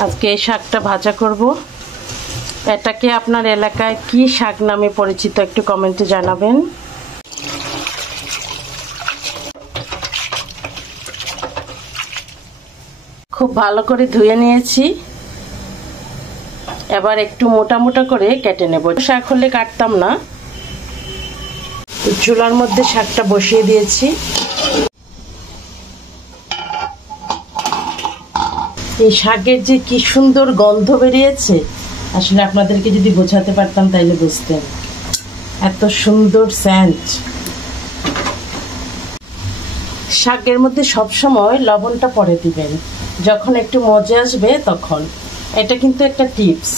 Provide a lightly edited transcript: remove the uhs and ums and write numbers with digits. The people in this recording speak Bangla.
আজকে এই শাকটা ভাজা করব। এটাকে আপনার এলাকায় কি শাক নামে পরিচিত একটু কমেন্টে জানাবেন। খুব ভালো করে ধুয়ে নিয়েছি। এবার একটু মোটা মোটা করে কেটে নেব। শাক হলে কাটতাম না। চুলার মধ্যে শাকটা বসিয়ে দিয়েছি। এই শাকের যে কি সুন্দর গন্ধ বেরিয়েছে, আসলে আপনাদেরকে যদি বোঝাতে পারতাম তাইলে বুঝতেন। এত সুন্দর সেন্ট। শাকের মধ্যে সবসময় লবণটা পরে দিবেন, যখন একটু মজা আসবে তখন। এটা কিন্তু একটা টিপস।